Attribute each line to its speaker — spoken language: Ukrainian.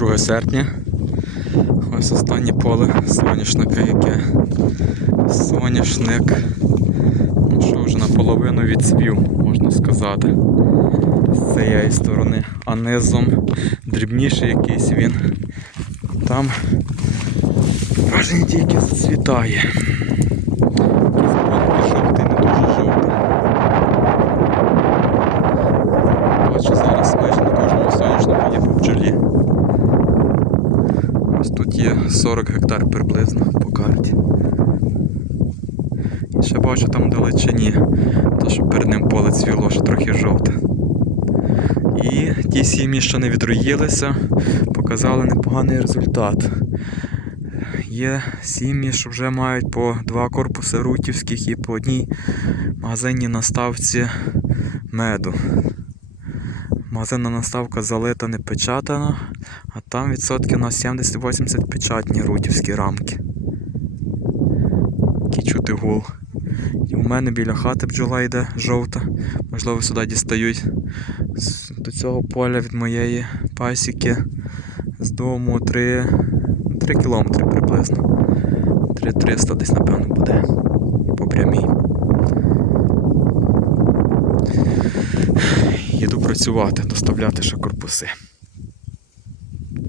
Speaker 1: 2 серпня. Ось останнє поле соняшника, яке соняшник. Ну що вже наполовину відцвів, можна сказати. З цієї сторони. А низом дрібніший якийсь він. Там враження тільки зацвітає. Бачу, зараз майже на кожному соняшнику є по бджолі. Тут є 40 гектар приблизно по карті. І ще бачу там далечині, то що перед ним поле цвіло, що трохи жовте. І ті сім'ї, що не відроїлися, показали непоганий результат. Є сім'ї, що вже мають по два корпуси рутівських і по одній магазинній наставці меду. Магазинна наставка залита не печатана, а там відсотків на 70-80 печатні рутівські рамки. Чути гул. І у мене біля хати бджола йде жовта. Можливо, сюди дістають до цього поля від моєї пасіки з дому 3, 3 кілометри приблизно. 3-300 десь, напевно, буде по прямій. Їду працювати, доставляти ще корпуси.